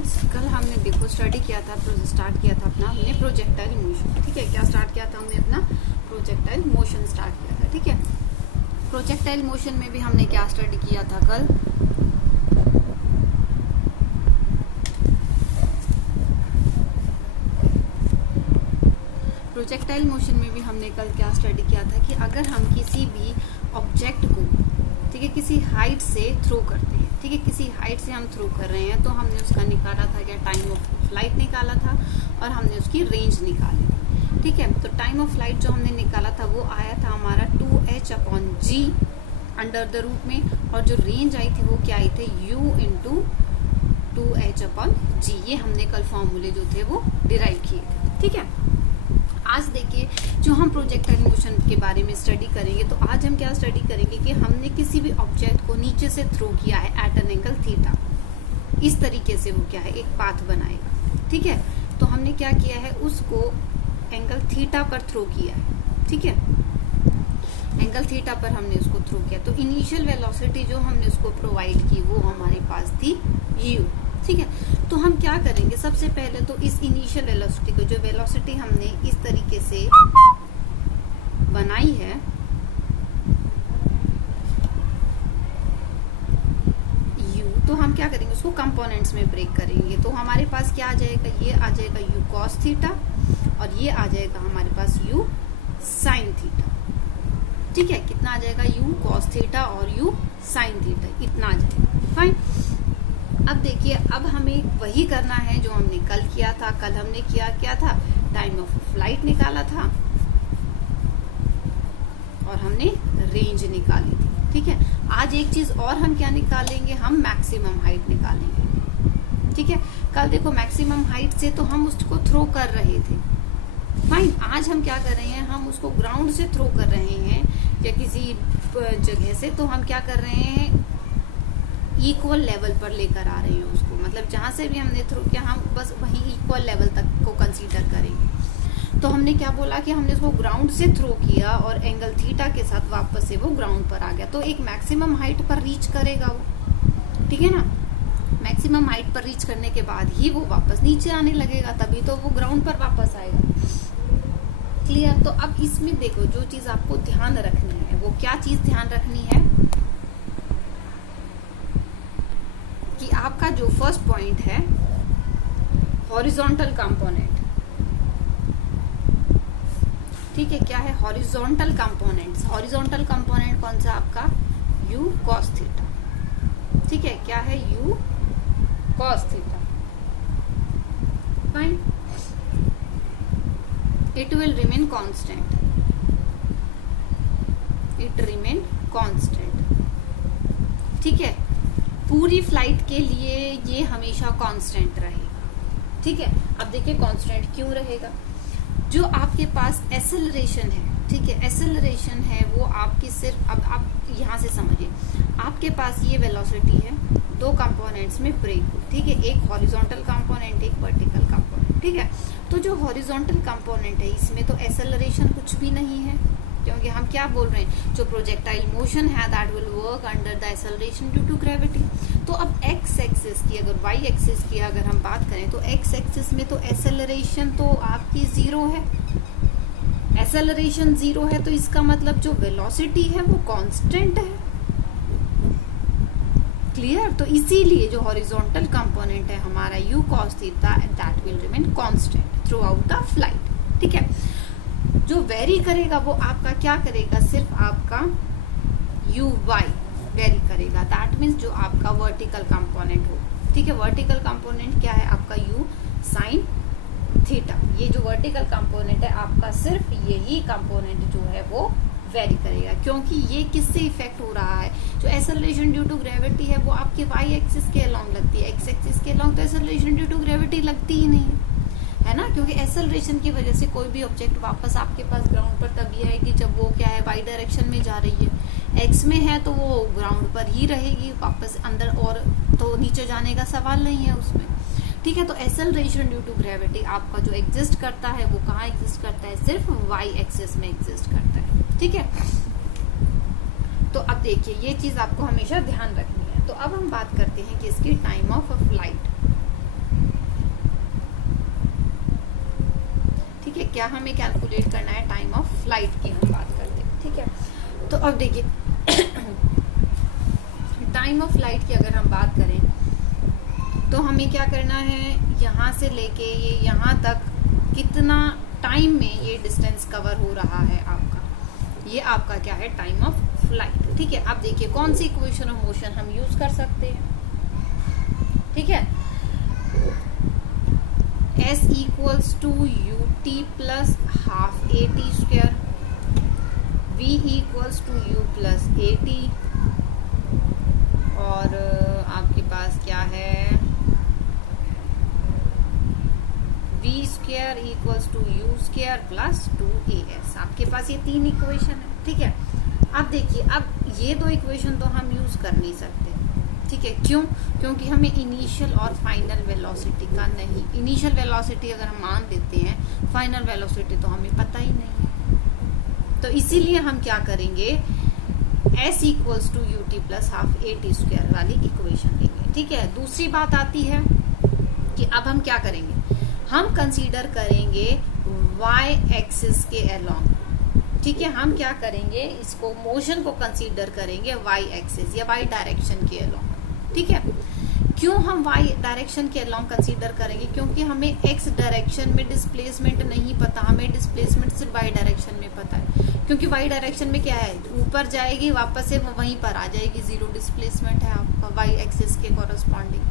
Students, कल हमने देखो स्टडी किया था, स्टार्ट किया था अपना हमने प्रोजेक्टाइल मोशन। ठीक है, क्या स्टार्ट किया था हमने? अपना प्रोजेक्टाइल मोशन स्टार्ट किया था। ठीक है, प्रोजेक्टाइल मोशन में भी हमने क्या स्टडी किया था कल? प्रोजेक्टाइल मोशन में भी हमने कल क्या स्टडी किया था कि अगर हम किसी भी ऑब्जेक्ट को, ठीक है, किसी हाइट से थ्रो करते हैं, ठीक है, किसी हाइट से हम थ्रो कर रहे हैं, तो हमने उसका निकाला था क्या? टाइम ऑफ फ्लाइट निकाला था और हमने उसकी रेंज निकाली थी। ठीक है, तो टाइम ऑफ फ्लाइट जो हमने निकाला था वो आया था हमारा 2h/g अंडर द रूट में, और जो रेंज आई थी वो क्या आई थी? u × 2h/g। ये हमने कल फॉर्मूले जो थे वो डिराइव किए थे। ठीक है, आज देखिए जो हम प्रोजेक्टाइल मोशन के बारे में स्टडी करेंगे, तो आज हम क्या स्टडी करेंगे कि हमने किसी भी ऑब्जेक्ट को नीचे से थ्रो किया है एट एन एंगल थीटा। इस तरीके से वो क्या है? एक पाथ बनाएगा। ठीक है, तो हमने क्या किया है? उसको एंगल थीटा पर थ्रो किया है। ठीक है, एंगल थीटा पर हमने उसको थ्रो किया, तो इनिशियल वेलोसिटी जो हमने उसको प्रोवाइड की वो हमारे पास थी u। ठीक है, तो हम क्या करेंगे? सबसे पहले तो इस इनिशियल वेलोसिटी को, जो वेलोसिटी हमने इस तरीके से बनाई है, u, तो हम क्या करेंगे? उसको कंपोनेंट्स में ब्रेक करेंगे। तो हमारे पास क्या आ जाएगा? ये आ जाएगा u cos थीटा और ये आ जाएगा हमारे पास u sin थीटा। ठीक है, कितना आ जाएगा? u cos थीटा और u sin थीटा, इतना आ जाएगा। फाइन। अब देखिए, अब हमें वही करना है जो हमने कल किया था। कल हमने क्या था? टाइम ऑफ फ्लाइट निकाला था और हमने रेंज निकाली थी। ठीक है, आज एक चीज और हम क्या निकालेंगे? हम मैक्सिमम हाइट निकालेंगे। ठीक है, कल देखो मैक्सिमम हाइट से तो हम उसको थ्रो कर रहे थे। फाइन, आज हम क्या कर रहे हैं? हम उसको ग्राउंड से थ्रो कर रहे हैं या किसी जगह से, तो हम क्या कर रहे हैं? इक्वल लेवल पर लेकर आ रहे हैं उसको, मतलब जहां से भी हमने थ्रो किया हम बस वही इक्वल लेवल तक को कंसीडर करेंगे। तो हमने क्या बोला कि हमने उसको ग्राउंड से थ्रो किया और एंगल थीटा के साथ वापस से वो ग्राउंड पर आ गया, तो एक मैक्सिमम हाइट पर रीच करेगा वो। ठीक है ना, मैक्सिमम हाइट पर रीच करने के बाद ही वो वापस नीचे आने लगेगा, तभी तो वो ग्राउंड पर वापस आएगा। क्लियर? तो अब इसमें देखो, जो चीज आपको ध्यान रखनी है वो क्या चीज ध्यान रखनी है कि आपका जो फर्स्ट पॉइंट है हॉरिजॉन्टल कंपोनेंट। ठीक है, क्या है? Horizontal components. हॉरिजॉन्टल कंपोनेंट कौन सा? आपका u cos थीटा। ठीक है, क्या है? u cos theta. Fine, it will remain constant, it remain constant। ठीक है, पूरी फ्लाइट के लिए ये हमेशा कांस्टेंट रहेगा। ठीक है, अब देखिए कांस्टेंट क्यों रहेगा? जो आपके पास एक्सेलरेशन है, ठीक है, एक्सेलरेशन है वो आपकी सिर्फ, अब आप यहाँ से समझिए, आपके पास ये वेलोसिटी है, दो कंपोनेंट्स में ब्रेक हुई। ठीक है, एक हॉरिजॉन्टल कंपोनेंट, एक वर्टिकल कंपोनेंट। ठीक है, तो जो हॉरिजॉन्टल कंपोनेंट है इसमें तो एक्सेलरेशन कुछ भी नहीं है, क्योंकि हम क्या बोल रहे हैं? जो प्रोजेक्टाइल मोशन है that will work under the acceleration due to gravity. तो अब एक्स एक्सिस की, अगर वाई एक्सिस की अगर हम बात करें, तो एक्स एक्सिस में तो एक्सेलरेशन तो आपकी जीरो है, एक्सेलरेशन जीरो है, तो इसका मतलब जो वेलोसिटी है वो कांस्टेंट है। क्लियर? तो इसीलिए जो हॉरिजॉन्टल कंपोनेंट है हमारा u cos theta that will remain constant through out the flight. ठीक है, जो वेरी करेगा वो आपका क्या करेगा? सिर्फ आपका uy वेरी करेगा, दैट मीन्स जो आपका वर्टिकल कंपोनेंट हो। ठीक है, वर्टिकल कंपोनेंट क्या है? आपका u sin थीटा। ये जो वर्टिकल कंपोनेंट है आपका, सिर्फ यही कंपोनेंट जो है वो वेरी करेगा, क्योंकि ये किससे इफेक्ट हो रहा है? जो एक्सेलरेशन ड्यू टू ग्रेविटी है वो आपके वाई एक्सिस के अलोंग लगती है, एक्स एक्सिस के अलोंग तो एक्सेलरेशन ड्यू टू ग्रेविटी लगती ही नहीं है ना, क्योंकि एक्सेलरेशन की वजह से कोई भी ऑब्जेक्ट वापस आपके पास ग्राउंड पर तभी आएगी जब वो क्या है? वाई डायरेक्शन में जा रही है। एक्स में है तो वो ग्राउंड पर ही रहेगी, वापस अंदर और तो नीचे जाने का सवाल नहीं है उसमें। ठीक है, तो एक्सेलरेशन ड्यू टू ग्रेविटी आपका जो एग्जिस्ट करता है वो कहाँ एग्जिस्ट करता है? सिर्फ वाई एक्सिस में एग्जिस्ट करता है। ठीक है, तो अब देखिए ये चीज आपको हमेशा ध्यान रखनी है। तो अब हम बात करते हैं कि इसकी टाइम ऑफ फ्लाइट। क्या हमें कैलकुलेट करना है, टाइम ऑफ फ्लाइट की हम बात करते हैं, ठीक है। तो अब देखिए टाइम ऑफ फ्लाइट की अगर हम बात करें तो हमें क्या करना है, यहाँ से लेके ये यहाँ तक कितना टाइम में ये डिस्टेंस कवर हो रहा है आपका, ये आपका क्या है, टाइम ऑफ फ्लाइट, ठीक है। अब देखिए कौन सी इक्वेशन ऑफ मोशन हम यूज कर सकते हैं, ठीक है। S equals to ut plus half at square, v equals to u plus at, और आपके पास क्या है, v square equals to u square plus 2as। आपके पास ये 3 इक्वेशन है, ठीक है। अब देखिए, अब ये 2 इक्वेशन तो हम यूज कर नहीं सकते, ठीक है। क्यों? क्योंकि हमें इनिशियल और फाइनल वेलोसिटी का नहीं, इनिशियल वेलोसिटी अगर हम मान देते हैं, फाइनल वेलोसिटी तो हमें पता ही नहीं है। तो इसीलिए हम क्या करेंगे, s equals to ut plus half at square वाली इक्वेशन लेंगे, ठीक है। दूसरी बात आती है कि अब हम क्या करेंगे, हम कंसीडर करेंगे y एक्सिस के अलोंग, ठीक है। हम क्या करेंगे, इसको मोशन को कंसीडर करेंगे y एक्सिस या y डायरेक्शन के अलोंग, ठीक है। क्यों हम y डायरेक्शन के अलोंग कंसीडर करेंगे, क्योंकि हमें x डायरेक्शन में डिस्प्लेसमेंट नहीं पता, हमें डिस्प्लेसमेंट सिर्फ y डायरेक्शन में पता है। क्योंकि y डायरेक्शन में क्या है, ऊपर जाएगी वापस से वहीं पर आ जाएगी, जीरो डिस्प्लेसमेंट है आपका y एक्सिस के कॉरस्पॉन्डिंग।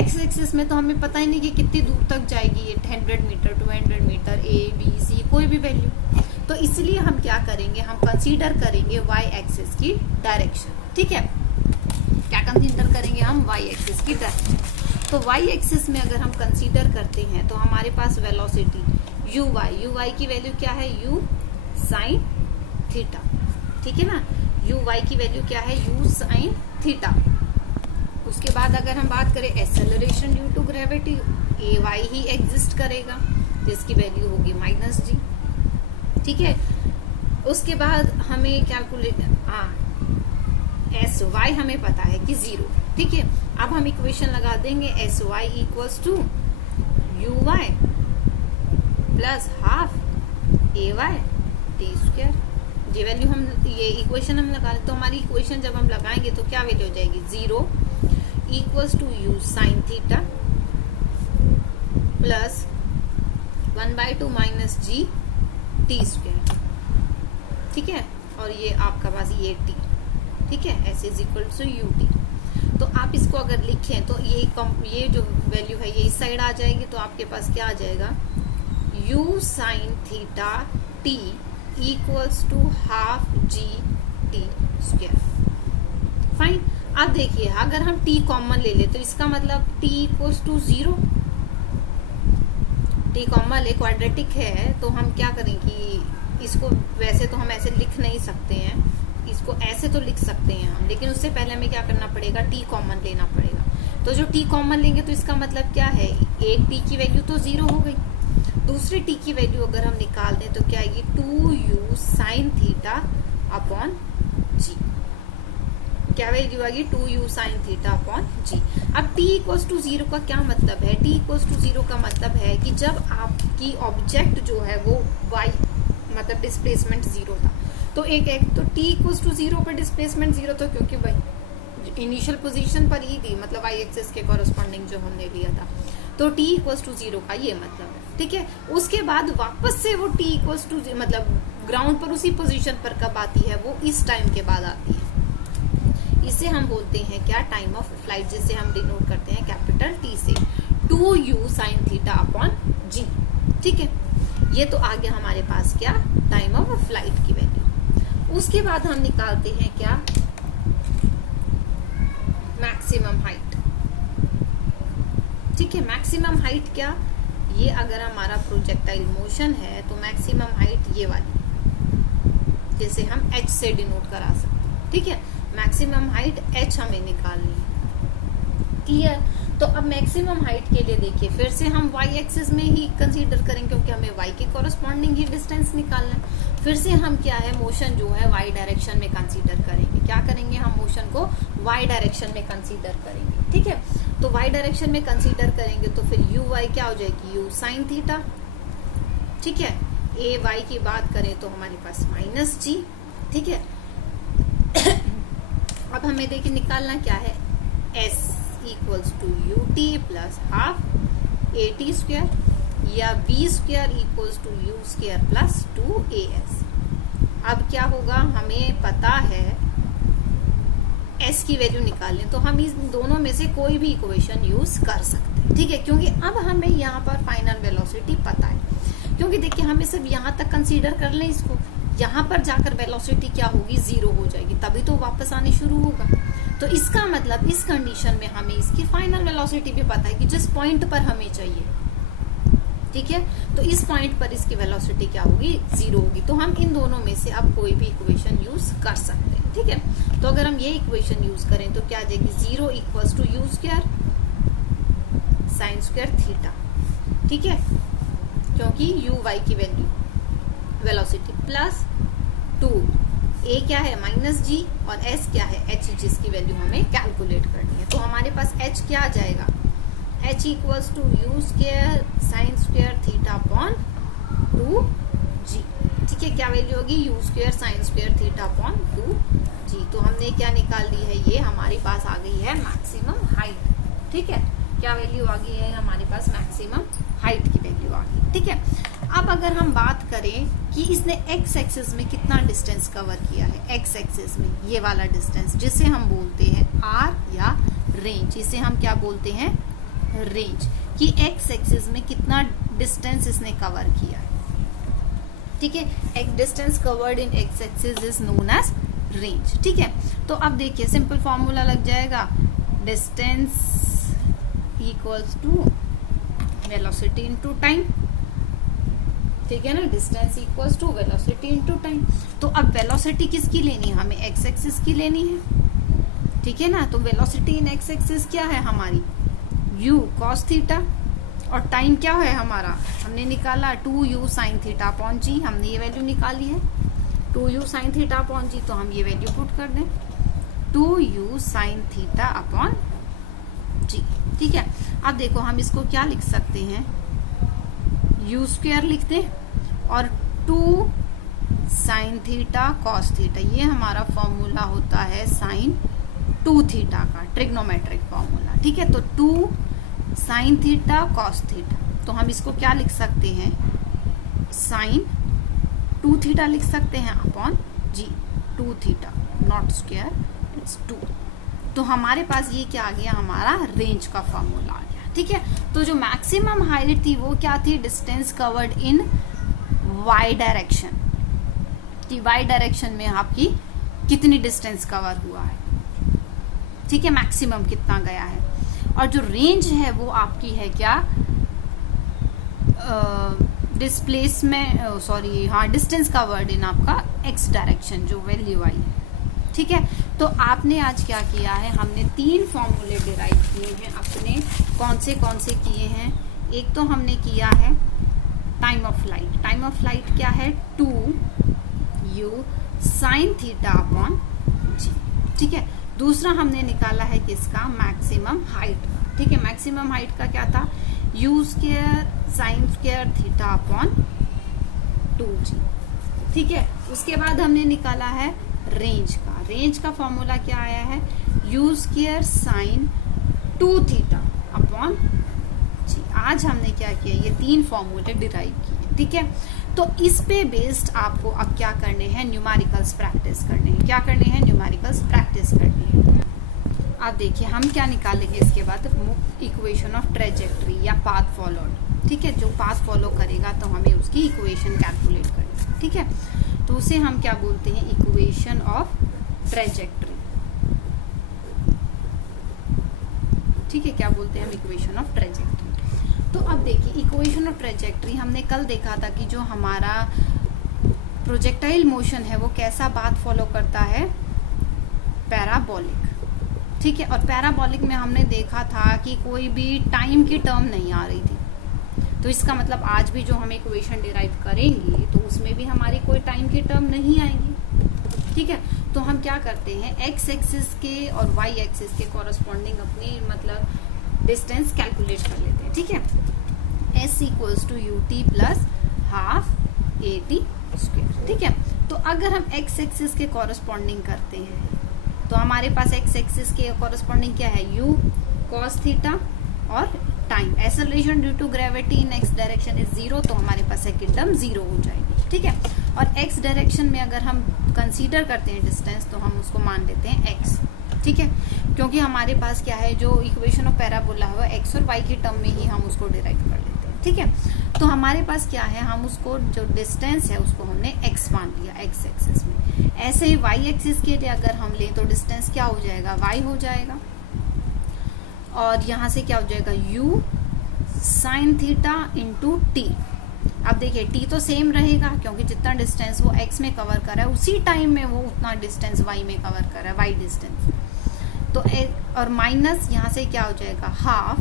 x एक्सिस में तो हमें पता ही नहीं कि कितनी दूर तक जाएगी, ये 100 metre 200 metre a b c कोई भी वैल्यू। तो इसलिए हम क्या करेंगे, हम कंसीडर करेंगे y एक्सिस की डायरेक्शन, ठीक है। क्या कंसीडर करेंगे हम, y एक्सिस की डायरेक्शन। तो y एक्सिस में अगर हम कंसीडर करते हैं तो हमारे पास वेलोसिटी uy की वैल्यू क्या है, u साइन थीटा, ठीक है ना। uy की वैल्यू क्या है, u साइन थीटा। उसके बाद अगर हम बात करें acceleration due to gravity, ay ही एग्जिस्ट करेगा जिसकी वैल्यू होगी -g, ठीक है। उसके बाद हमें कैलकुलेट, sy हमें पता है कि 0, ठीक है। अब हम इक्वेशन लगा देंगे sy equals to uy plus half ay t square. ये वैल्यू हम, ये इक्वेशन हम लगा, तो हमारी इक्वेशन जब हम लगाएंगे तो क्या वैल्यू हो जाएगी, 0 equals to u sine theta plus 1/2 minus g t square, ठीक है। और ये आपका पास ये t, ठीक है, s is equal to ut। तो आप इसको अगर लिखें तो ये जो वैल्यू है ये इस साइड आ जाएगी, तो आपके पास क्या आ जाएगा, u sine theta t equals to half g t square. Fine. अब देखिए अगर हम t कॉमन ले ले तो इसका मतलब t equals to 0, t common ले, क्वाड्रेटिक है, तो हम क्या करें कि इसको, वैसे तो हम ऐसे लिख नहीं सकते हैं, इसको ऐसे तो लिख सकते हैं हम, लेकिन उससे पहले हमें क्या करना पड़ेगा, t कॉमन लेना पड़ेगा। तो जो t कॉमन लेंगे तो इसका मतलब क्या है, एक t की वैल्यू तो 0 हो गई, दूसरे t की वैल्यू अगर हम निकाल दें तो क्या आएगी, 2u sine theta upon g। क्या वैल्यू आएगी, 2u sine theta upon g। अब t इक्वल्स टू 0 का क्या मतलब है, t इक्वल्स टू 0 का मतलब है कि जब आपकी ऑब्जेक्ट जो है वो y मतलब डिस्प्लेसमेंट 0 था, तो तो t इक्वल्स टू 0 पर डिस्प्लेसमेंट 0 था, क्योंकि वही इनिशियल पोजीशन पर ही थी, मतलब y एक्सिस के कॉरस्पॉन्डिंग जो हमने लिया था। तो t इक्वल्स टू 0 का ये मतलब है, ठीक है। उसके बाद वापस से वो t इक्वल्स टू मतलब ग्राउंड पर उसी पोजीशन पर कब आती है, वो इस टाइम के बाद आती है। इसे हम बोलते हैं क्या, टाइम ऑफ फ्लाइट, जिसे हम डिनोट करते हैं कैपिटल T से, 2u sine theta upon g, ठीक है। ये तो आ गया हमारे पास क्या, टाइम ऑफ फ्लाइट की वैल्यू। उसके बाद हम निकालते हैं क्या, मैक्सिमम हाइट, ठीक है। मैक्सिमम हाइट क्या, ये अगर हमारा प्रोजेक्टाइल मोशन है तो मैक्सिमम हाइट ये वाली, जैसे हम h से डिनोट करा सकते हैं, ठीक है। मैक्सिमम हाइट h हमें निकालनी है, क्लियर। तो अब मैक्सिमम हाइट के लिए देखिए फिर से हम y एक्सिस में ही कंसीडर करेंगे, क्योंकि हमें y के कॉरस्पॉन्डिंग ही डिस्टेंस निकालना है। फिर से हम क्या है, मोशन जो है y डायरेक्शन में कंसीडर करेंगे। क्या करेंगे, हम मोशन को y डायरेक्शन में कंसीडर करेंगे, ठीक है। तो y डायरेक्शन में कंसीडर करेंगे तो फिर u y क्या हो जाएगी, u साइन थीटा ठीक है। ए वाई की बात करें तो हमारे पास माइनस जी, ठीक है। अब हमें देखिए निकालना क्या है, S equals to U T plus half A T square या B square equals to you square plus 2as। अब क्या होगा, हमें पता है s की वैल्यू निकालने, तो हम इस दोनों में से कोई भी इक्वेशन यूज कर सकते हैं, ठीक है। क्योंकि अब हमें यहाँ पर फाइनल वेलोसिटी पता है, क्योंकि देखिए हमें सिर्फ यहाँ तक कंसीडर कर लें इसको, यहाँ पर जाकर वेलोसिटी क्या होगी, 0 हो जाएगी, तभी तो वापस आने शुरू होगा। तो इसका मतलब इस कंडीशन में हमें इसकी फाइनल वेलोसिटी भी पता है कि जिस पॉइंट पर हमें चाहिए, ठीक है, तो इस पॉइंट पर इसकी वेलोसिटी क्या होगी, 0 होगी। तो हम इन दोनों में से अब कोई भी इक्वेशन यूज कर सकते हैं, ठीक है। तो अगर हम ये इक्वेशन यूज करें तो क्या आ जाएगी, 0 equals to you square sine square theta, ठीक है, क्योंकि यू वाई की वैल्यू वेलोसिटी प्लस 2 ए क्या है माइनस जी और एस क्या है एच, जिसकी वैल्यू हमें कैलकुलेट करनी है। तो हमारे पास एच क्या आ जाएगा, h equals to you square sine square theta upon 2g, ठीक है। क्या वैल्यू होगी, u square sine square theta upon 2g। तो हमने क्या निकाल ली है, ये हमारे पास आ गई है मैक्सिमम हाइट, ठीक है। क्या वैल्यू आ गई है, हमारे पास मैक्सिमम हाइट की वैल्यू आ गई, ठीक है। अब अगर हम बात करें कि इसने एक्स एक्सिस में कितना डिस्टेंस कवर किया है, एक्स एक्सिस में ये वाला डिस्टेंस जिसे हम बोलते हैं आर या रेंज, इसे हम क्या बोलते हैं, रेंज, कि एक्स एक्सिस में कितना डिस्टेंस इसने कवर किया है, ठीक है। एक distance covered in x axis is known as range, ठीक है। तो अब देखिए सिंपल फॉर्मूला लग जाएगा, distance equals to velocity into time, ठीक है ना, distance equals to velocity into time. तो अब वेलोसिटी किसकी लेनी है, हमें एक्स एक्सिस की लेनी है, ठीक है ना। तो वेलोसिटी इन एक्स एक्सिस क्या है हमारी, u cos थीटा, और टाइम क्या है हमारा, हमने निकाला 2u sin थीटा अपॉन जी, हमने ये वैल्यू निकाली है 2u sin थीटा अपॉन जी। तो हम ये वैल्यू पुट कर दें 2u sin थीटा अपॉन जी, ठीक है। अब देखो हम इसको क्या लिख सकते हैं, u स्क्वायर लिख दें और 2 sin थीटा cos थीटा, ये हमारा फॉर्मूला होता है sin 2 थीटा का ट्रिग्नोमेट्रिक फॉर्मूला, ठीक है। तो 2 साइन थीटा कॉस थीटा, तो हम इसको क्या लिख सकते हैं, साइन 2 थीटा लिख सकते हैं upon g 2 theta, not square it's 2। तो हमारे पास ये क्या आ गया, हमारा रेंज का फॉर्मूला आ गया, ठीक है। तो जो मैक्सिमम हाइट थी वो क्या थी, distance covered in y direction, कि वाई डायरेक्शन में आपकी कितनी डिस्टेंस कवर हुआ है, ठीक है, मैक्सिमम कितना गया है। और जो रेंज है वो आपकी है क्या, डिस्प्लेसमेंट सॉरी हाँ डिस्टेंस कवर्ड इन आपका एक्स डायरेक्शन, जो वैल्यू आई है, ठीक है। तो आपने आज क्या किया है, हमने 3 फॉर्मूले डिराइव किए हैं अपने, कौन से किए हैं, एक तो हमने किया है time of flight, time of flight क्या है 2u sin थीटा अपॉन जी, ठीक है। दूसरा हमने निकाला है किसका, मैक्सिमम हाइट का, ठीक है। मैक्सिमम हाइट का क्या था, you square sine square theta upon 2g, ठीक है। उसके बाद हमने निकाला है रेंज का, रेंज का फॉर्मूला क्या आया है, U square sine 2 theta upon G. आज हमने क्या किया, ये 3 फॉर्मूले डिराइव किए, ठीक है। तो इस पे बेस्ड आपको अब क्या करने हैं, न्यूमेरिकल्स प्रैक्टिस करने हैं, क्या करने हैं, न्यूमेरिकल्स प्रैक्टिस करनी है। अब देखिए हम क्या निकालेंगे इसके बाद, इक्वेशन ऑफ ट्रेजेक्ट्री या पाथ फॉलोड, ठीक है। जो पाथ फॉलो करेगा तो हमें उसकी इक्वेशन कैलकुलेट करनी है, ठीक है। तो उसे हम क्या बोलते हैं, इक्वेशन ऑफ ट्रेजेक्ट्री, ठीक है, क्या बोलते हैं हम, इक्वेशन ऑफ ट्रेजेक्ट्री। तो अब देखिए इक्वेशन ऑफ ट्रेजेक्ट्री हमने कल देखा था कि जो हमारा प्रोजेक्टाइल मोशन है वो कैसा पाथ फॉलो करता है, पैराबोलिक, ठीक है। और पैराबोलिक में हमने देखा था कि कोई भी टाइम की टर्म नहीं आ रही थी, तो इसका मतलब आज भी जो हम इक्वेशन डिराइव करेंगे तो उसमें भी हमारी कोई टाइम की टर्म नहीं आएगी, ठीक है। तो हम क्या करते हैं, एक्स एक्सिस के और वाई एक्सिस के कॉरस्पॉन्डिंग अपनी मतलब डिस्टेंस कैलकुलेट कर लेते हैं, ठीक है। s equals to U T plus half AT square. ठीक है, तो अगर हम एक्स एक्सिस के कॉरस्पॉन्डिंग करते हैं तो हमारे पास एक्स एक्सिस के कॉरस्पॉन्डिंग क्या है, u cos थीटा और time. Acceleration due to gravity in x direction is 0, तो हमारे पास सेकंड टर्म 0 हो जाएगी। ठीक है, और एक्स डायरेक्शन में अगर हम कंसीडर करते हैं डिस्टेंस तो हम उसको मान लेते हैं x। ठीक है, क्योंकि हमारे पास क्या है, जो इक्वेशन ऑफ पैराबोला है एक्स और y की टर्म में ही हम उसको डिराइव कर लेते हैं। ठीक है, तो हमारे पास क्या है, हम उसको जो डिस्टेंस है उसको हमने x मान लिया एक्स एक्सिस में। ऐसे ही y एक्सिस के लिए अगर हम लें तो डिस्टेंस क्या हो जाएगा, y हो जाएगा, और यहाँ से क्या हो जाएगा, u sine theta into T. अब देखिए t तो सेम रहेगा क्योंकि जितना डिस्टेंस वो x में कवर कर रहा है उसी टाइम में वो उतना डिस्टेंस y में कवर कर रहा है, y डिस्टेंस। तो और माइनस यहाँ से क्या हो जाएगा, हाफ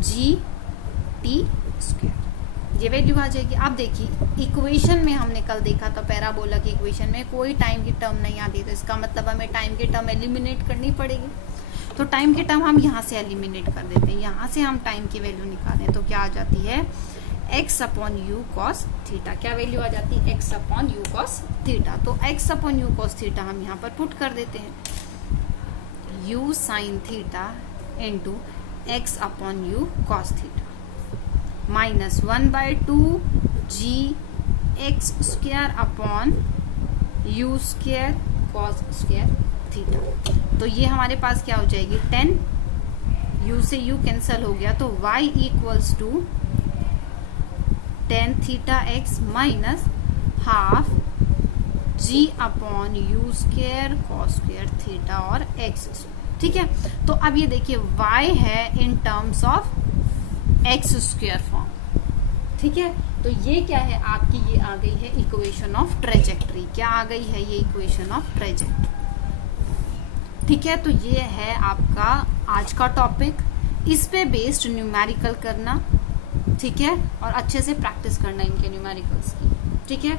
जी टी स्क्वायर, ये वैल्यू आ जाएगी। अब देखिए इक्वेशन में हमने कल देखा था पैराबोला की इक्वेशन में कोई टाइम की टर्म नहीं आती, तो इसका मतलब हमें टाइम की टर्म एलिमिनेट करनी पड़ेगी। तो टाइम की टर्म हम यहाँ से एलिमिनेट कर देते हैं, यहाँ से हम टाइम की वैल्यू निकालें तो क्या आ जाती है, x upon u cos theta. क्या वैल्यू आ जाती है, x upon u cos theta. तो x upon u cos theta हम यहाँ पर पुट कर देते हैं, u sine theta into x upon u cos theta minus 1/2 g x square upon u square cos square theta. तो ये हमारे पास क्या हो जाएगी, 10, u से u कैंसल हो गया तो y equals to tan theta x minus half g upon u square cos square theta और x। ठीक है, तो अब ये देखिए y है in terms of x square form. ठीक है, तो ये क्या है आपकी, ये आ गई है इक्वेशन ऑफ ट्रेजेक्ट्री। क्या आ गई है, ये इक्वेशन ऑफ ट्रेजेक्ट्री। ठीक है, तो ये है आपका आज का टॉपिक, इस पे बेस्ड न्यूमेरिकल करना। ठीक है, और अच्छे से प्रैक्टिस करना इनके न्यूमेरिकल्स की। ठीक है,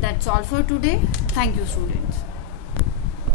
that's all for today, thank you students.